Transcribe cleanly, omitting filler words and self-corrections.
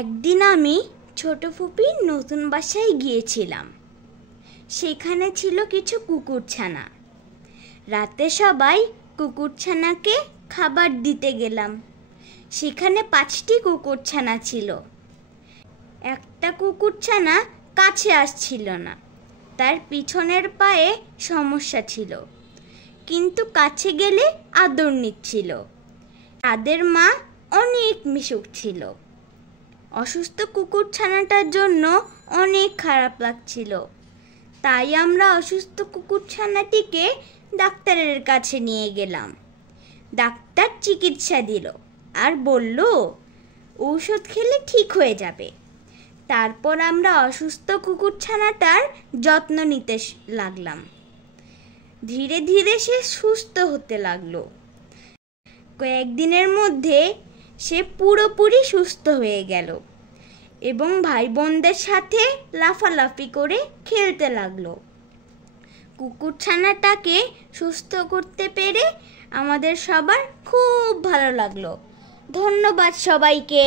একদিন আমি ছোট ফুপির নতুন বাসায় গিয়েছিলাম। সেখানে ছিল কিছু কুকুরছানা। রাতে সবাই কুকুরছানাকে খাবার দিতে গেলাম। সেখানে 5টি কুকুরছানা ছিল। একটা কুকুরছানা কাছে আসছিল না, তার পিছনের পায়ে সমস্যা ছিল, কিন্তু কাছে গেলে আদর নিচ্ছিল। তাদের মা অনেক মিশুক ছিল। অসুস্থ কুকুরছানাটার জন্য অনেক খারাপ লাগছিল। তাই আমরা অসুস্থ কুকুরছানাটিকে ডাক্তারের কাছে নিয়ে গেলাম। ডাক্তার চিকিৎসা দিল আর বলল ঔষধ খেলে ঠিক হয়ে যাবে। তারপর আমরা অসুস্থ কুকুরছানাটার যত্ন নিতে লাগলাম। ধীরে ধীরে সে সুস্থ হতে লাগলো। কয়েকদিনের মধ্যে সে পুরোপুরি সুস্থ হয়ে গেল এবং ভাই বোনদের সাথে লাফালাফি করে খেলতে লাগলো। কুকুরছানাটাকে সুস্থ করতে পেরে আমাদের সবার খুব ভালো লাগলো। ধন্যবাদ সবাইকে।